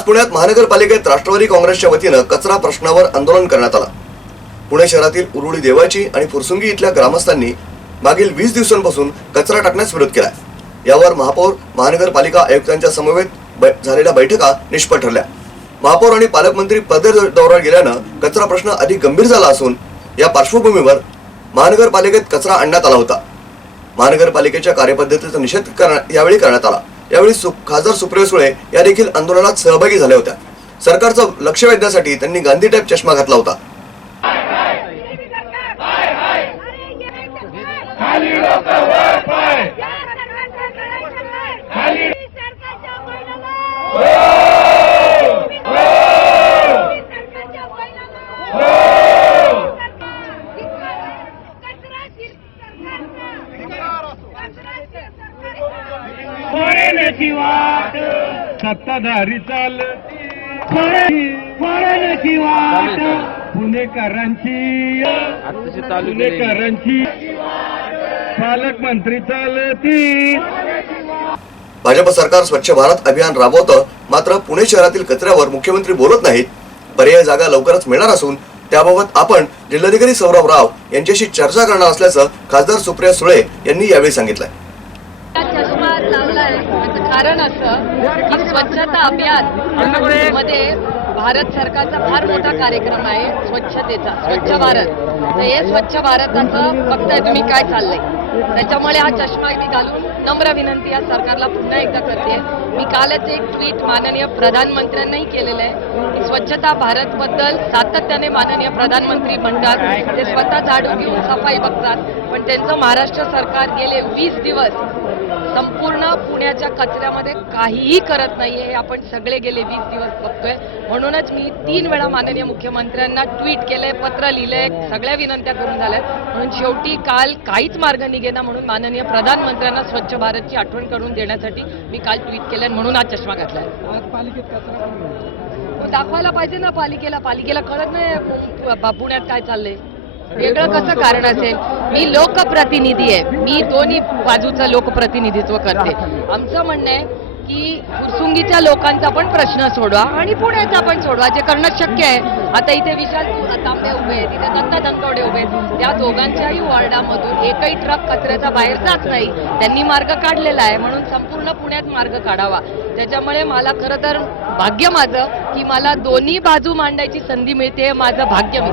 आज पुण्यात महानगरपालिकेत राष्ट्रवादी काँग्रेसच्या वतीनं कचरा प्रश्नावर आंदोलन करण्यात आलं. पुणे शहरातील उरुळी देवाची आणि फुरसुंगी इथल्या ग्रामस्थांनी मागील वीस दिवसांपासून कचरा टाकण्यास विरोध केला यावर महापौर महानगरपालिका आयुक्तांच्या समवेत झालेल्या बैठका निष्फळ ठरल्या. महापौर आणि पालकमंत्री पदर दौरा गेल्यानं कचरा प्रश्न अधिक गंभीर झाला असून या पार्श्वभूमीवर महानगरपालिकेत कचरा आणण्यात आला होता. महानगरपालिकेच्या कार्यपद्धतीचा निषेध करण्या- यावेळी करण्यात आला. यावेळी सु- खासदार सुप्रिया सुळे या देखील आंदोलनात सहभागी झाल्या होत्या. सरकारचं लक्ष वेधण्यासाठी त्यांनी गांधी टाईप चष्मा घातला होता. फोडण्याची वाट. सत्ताधारी चालती फोडण्याची वाट. पुणेकरांची. पुणेकरांची. पालकमंत्री चालती भाजप सरकार स्वच्छ भारत अभियान राबवतं मात्र पुणे शहरातील कचऱ्यावर मुख्यमंत्री बोलत नाहीत. पर्याय जागा लवकरच मिळणार असून त्याबाबत आपण जिल्हाधिकारी सौरभ राव यांच्याशी चर्चा करणार असल्याचं खासदार सुप्रिया सुळे यांनी यावेळी लागलाय त्याचं कारण असं की स्वच्छता अभियानमध्ये भारत सरकारचा फार मोठा कार्यक्रम आहे स्वच्छतेचा स्वच्छ भारत. तर हे स्वच्छ भारताचं बघताय तुम्ही काय चाललंय? त्याच्यामुळे हा चष्मा मी घालून नम्र विनंती या सरकारला पुन्हा एकदा करते. मी कालच एक ट्विट माननीय प्रधानमंत्र्यांनाही केलेलं आहे की स्वच्छता भारत बद्दल सातत्याने माननीय प्रधानमंत्री म्हणतात ते स्वतः झाडून घेऊन सफाई बघतात. पण त्यांचं महाराष्ट्र सरकार गेले वीस दिवस संपूर्ण पुण्याच्या कचऱ्यामध्ये काहीही करत नाहीये. हे आपण सगळे गेले वीस दिवस बघतोय. म्हणूनच मी तीन वेळा माननीय मुख्यमंत्र्यांना ट्विट केलंय पत्र लिहिलंय सगळ्या विनंत्या करून झाल्यात. म्हणून शेवटी काल काहीच मार्ग निघेना म्हणून माननीय प्रधानमंत्र्यांना स्वच्छ भारतची आठवण करून देण्यासाठी मी काल ट्विट केलंय म्हणून हा चष्मा घातलाय. दाखवायला पाहिजे ना पालिकेला. पालिकेला कळत नाही पुण्यात काय चाललंय. वेगळं कसं कारण असेल? मी लोकप्रतिनिधी आहे. मी दोन्ही बाजूचं लोकप्रतिनिधित्व करते. आमचं म्हणणं आहे की फुरसुंगीच्या लोकांचा पण प्रश्न सोडवा आणि पुण्याचा पण सोडवा जे करणं शक्य आहे. आता इथे विशाल तांबे उभे आहेत तिथे दत्ता धनकवडे उभे आहेत. त्या दोघांच्याही वॉर्डामधून एकही ट्रक कचऱ्याचा बाहेर जात नाही. त्यांनी मार्ग काढलेला आहे. म्हणून संपूर्ण पुण्यात मार्ग काढावा. त्याच्यामुळे मला खरं तर भाग्य माझं की मला दोन्ही बाजू मांडायची संधी मिळते हे माझं भाग्य मी.